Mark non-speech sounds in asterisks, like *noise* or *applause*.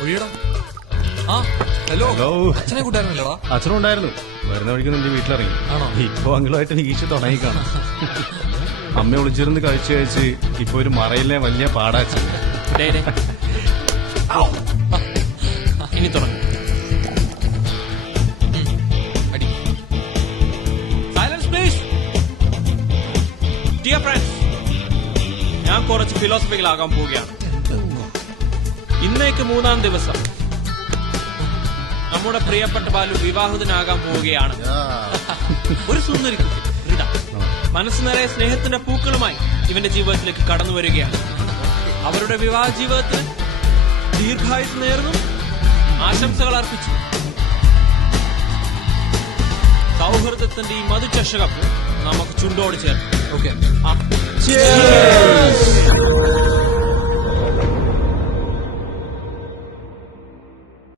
ആ hello. Hello. അച്ഛനെ കൂട്ടായിരുന്നല്ലോടാ അച്ഛനും ഉണ്ടായിരുന്നു വരുന്ന വഴിക്ക് നിന്റെ വീട്ടിലിറങ്ങി. ആണോ? ഇപ്പൊ അങ്കിളുമായിട്ട് വീഴ്ച തുടങ്ങി കാണാം. അമ്മ ഒളിച്ചിരുന്ന് കഴിച്ച് കഴിച്ച് ഇപ്പൊ ഒരു മറയിലെ വലിയ പാടാച്ചൻ ഡേ, ഡേ. ഇനി തുടങ്ങും. അടി. സൈലൻസ് പ്ലീസ് ഡിയർ ഫ്രണ്ട്സ് ഞാൻ കുറച്ച് ഫിലോസഫികളാകാൻ പോവുകയാണ്. ഇന്നേക്ക് മൂന്നാം ദിവസം. നമ്മുടെ പ്രിയപ്പെട്ട ബാലു വിവാഹിതനാകാൻ പോവുകയാണ്. *laughs* ഒരു സുന്ദരി റിത മനസ്സ് നിറയെ സ്നേഹത്തിന്റെ പൂക്കളുമായി ഇവന്റെ ജീവിതത്തിലേക്ക് കടന്നു വരികയാണ്. അവരുടെ വിവാഹ ജീവിതത്തിൽ ദീർഘായുസ് നേർന്നും ആശംസകൾ അർപ്പിച്ചു. സൗഹൃദത്തിന്റെ ഈ മധുചഷകം നമുക്ക് ചുണ്ടോട് ചേർക്കാം. ഓക്കെ.